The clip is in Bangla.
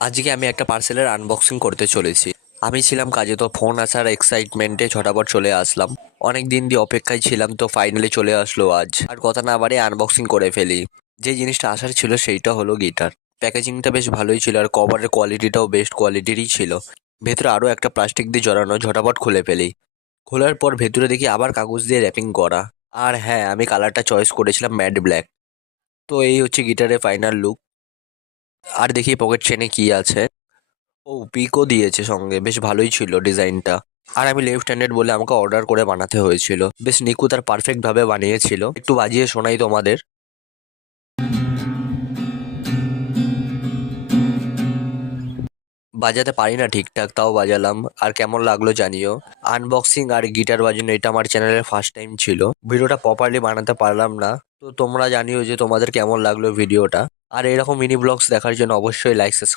আজকে আমি একটা পার্সেলের আনবক্সিং করতে চলেছি। আমি ছিলাম কাজে, তো ফোন আসার এক্সাইটমেন্টে ঝটাপট চলে আসলাম। অনেক দিন দিয়ে অপেক্ষায় ছিলাম, তো ফাইনালি চলে আসলো আজ। আর কথা না বাড়িয়ে আনবক্সিং করে ফেলি। যে জিনিসটা আসার ছিল সেইটা হলো গিটার। প্যাকেজিংটা বেশ ভালোই ছিল, আর কভারের কোয়ালিটিটাও বেস্ট কোয়ালিটিরই ছিল। ভেতরে আরও একটা প্লাস্টিক দিয়ে জড়ানো, ঝটাপট খুলে ফেলি। খোলার পর ভেতরে দেখি আবার কাগজ দিয়ে র্যাপিং করা। আর হ্যাঁ, আমি কালারটা চয়েস করেছিলাম ম্যাট ব্ল্যাক। তো এই হচ্ছে গিটারের ফাইনাল লুক। আর দেখি পকেট চেনে কি আছে। ও, পিকও দিয়েছে সঙ্গে, বেশ ভালোই ছিল ডিজাইনটা। আর আমি লেফট হ্যান্ডেড বলে আমাকে অর্ডার করে বানাতে হয়েছিল। বেশ নিখুঁত আর পারফেক্ট ভাবে বানিয়েছিল। একটু বাজিয়ে শোনাই তোমাদের। বাজাতে পারি না ঠিকঠাক, তাও বাজালাম। আর কেমন লাগলো জানিও। আনবক্সিং আর গিটার বাজানো এটা আমার চ্যানেলের ফার্স্ট টাইম ছিল। ভিডিওটা প্রপারলি বানাতে পারলাম না। তো তোমরা জানিও যে তোমাদের কেমন লাগলো ভিডিওটা। আর এরকম মিনি ব্লগস দেখার জন্য অবশ্যই লাইক সাবস্ক্রাইব